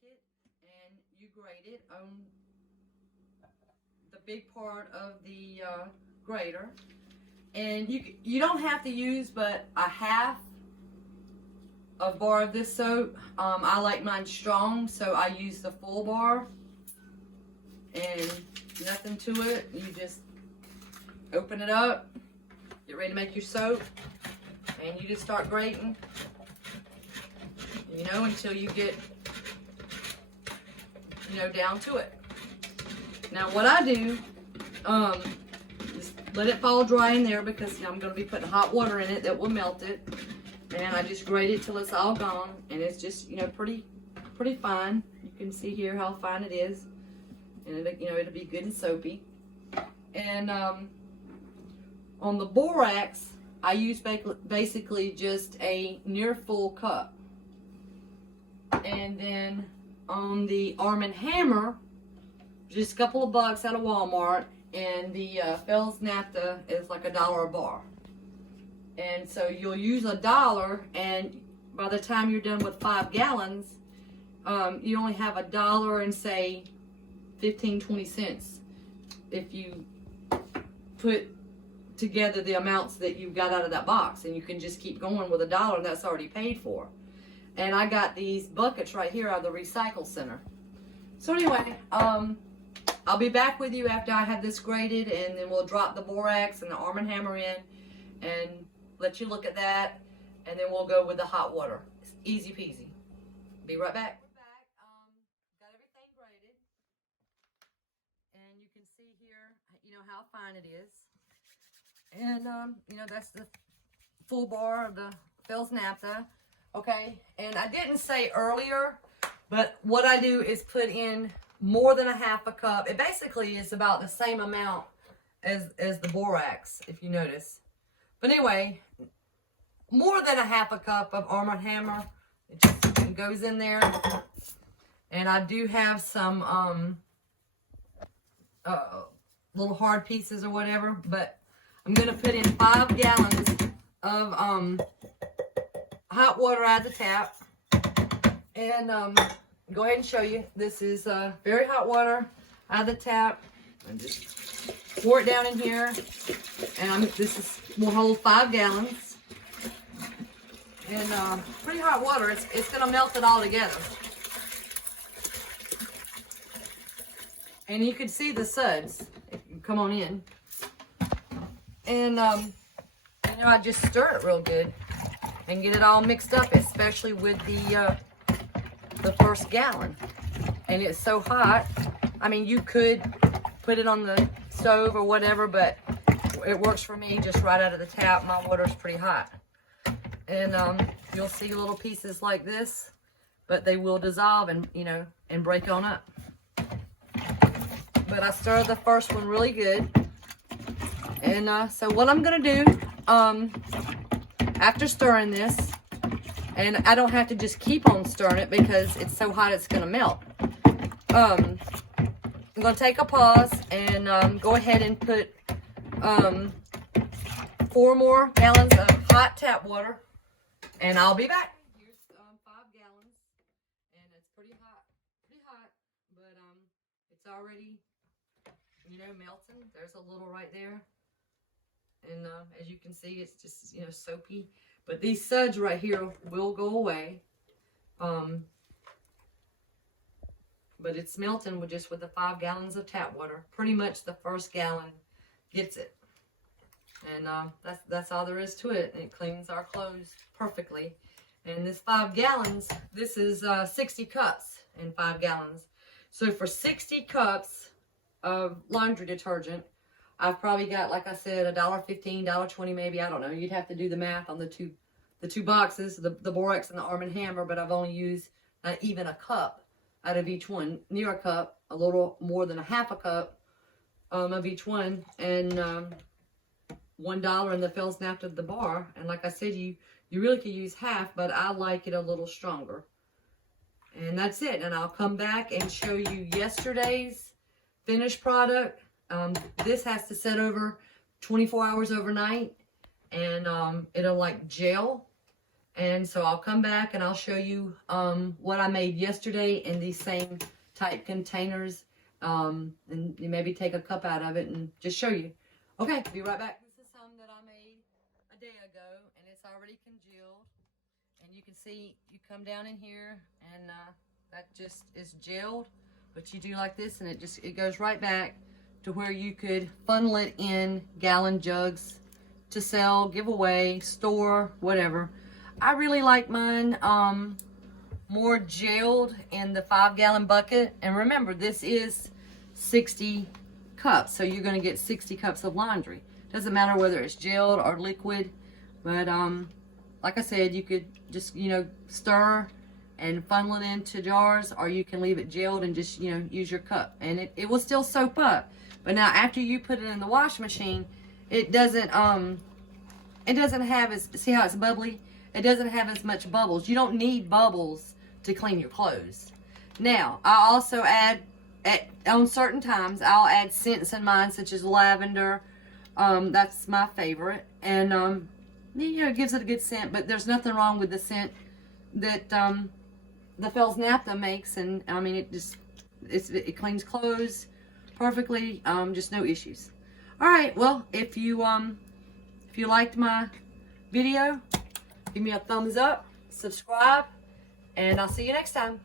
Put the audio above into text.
take it and you grate it on the big part of the grater. And you don't have to use but a half a bar of this soap. I like mine strong, so I use the full bar. And nothing to it. You just open it up, get ready to make your soap, and you just start grating, you know, until you get, you know, down to it. Now what I do, just let it fall dry in there because I'm going to be putting hot water in it that will melt it. And I just grate it till it's all gone, and it's just, you know, pretty fine. You can see here how fine it is, and it, you know, it'll be good and soapy. And on the borax, I use basically just a near full cup. And then on the Arm & Hammer, just a couple of bucks out of Walmart, and the Fells Naphtha is like $1 a bar. And so you'll use $1, and by the time you're done with 5 gallons, you only have $1 and say 15-20 cents if you put together the amounts that you got out of that box, and you can just keep going with $1, and that's already paid for. And I got these buckets right here out of the recycle center. So anyway, I'll be back with you after I have this grated, and then we'll drop the borax and the Arm & Hammer in and let you look at that, and then we'll go with the hot water. It's easy peasy. Be right back. We're back. Got everything grated, and you can see here, you know, how fine it is. And you know, that's the full bar of the Fells Naphtha. Okay, and I didn't say earlier, but what I do is put in more than a half a cup. It basically is about the same amount as the borax, if you notice. But anyway, more than a half a cup of Arm & Hammer. It just goes in there. And I do have some little hard pieces or whatever, but I'm going to put in 5 gallons of hot water out of the tap. And go ahead and show you. This is very hot water out of the tap. And just pour it down in here. And this will hold 5 gallons. And pretty hot water. It's going to melt it all together. And you can see the suds if you come on in. And you know, I just stir it real good and get it all mixed up, especially with the first gallon. And it's so hot. I mean, you could put it on the stove or whatever, but it works for me just right out of the tap. My water's pretty hot. And you'll see little pieces like this, but they will dissolve and, you know, and break on up. But I stirred the first one really good. And so what I'm going to do, after stirring this, and I don't have to just keep on stirring it because it's so hot it's going to melt. I'm going to take a pause and go ahead and put 4 more gallons of hot tap water, and I'll be back. Here's 5 gallons, and it's pretty hot, but it's already, you know, melting. There's a little right there. And as you can see, it's just, you know, soapy. But these suds right here will go away. But it's melting with just with the 5 gallons of tap water. Pretty much the first gallon gets it. And that's all there is to it. And it cleans our clothes perfectly. And this 5 gallons, this is 60 cups in 5 gallons. So for 60 cups of laundry detergent, I've probably got, like I said, $1.15, $1.20 maybe. I don't know. You'd have to do the math on the two boxes, the borax and the Arm & Hammer, but I've only used not even a cup out of each one. Near a cup, a little more than a half a cup of each one, and $1 in the Fells Naphtha the bar. And like I said, you really could use half, but I like it a little stronger. And that's it. And I'll come back and show you yesterday's finished product. This has to set over 24 hours overnight, and it'll like gel, And so I'll come back and I'll show you what I made yesterday in these same type containers. And you maybe take a cup out of it and just show you. Okay, be right back. This is some that I made a day ago, and it's already congealed. And you can see, you come down in here, and that just is gelled. But you do like this, and it goes right back to where you could funnel it in gallon jugs to sell, give away, store, whatever. I really like mine more gelled in the 5-gallon bucket. And remember, this is 60 cups, so you're going to get 60 cups of laundry. Doesn't matter whether it's gelled or liquid, but like I said, you could just, you know, stir and funnel it into jars, or you can leave it gelled and just, you know, use your cup, and it will still soap up. But now after you put it in the wash machine, it doesn't have as, see how it's bubbly? It doesn't have as much bubbles. You don't need bubbles to clean your clothes. Now, I also add, on certain times, I'll add scents in mine, such as lavender. That's my favorite. And, you know, it gives it a good scent, but there's nothing wrong with the scent that the Fells Naphtha makes. And, I mean, it cleans clothes perfectly, just no issues. All right, well, if you liked my video, give me a thumbs up, subscribe, and I'll see you next time.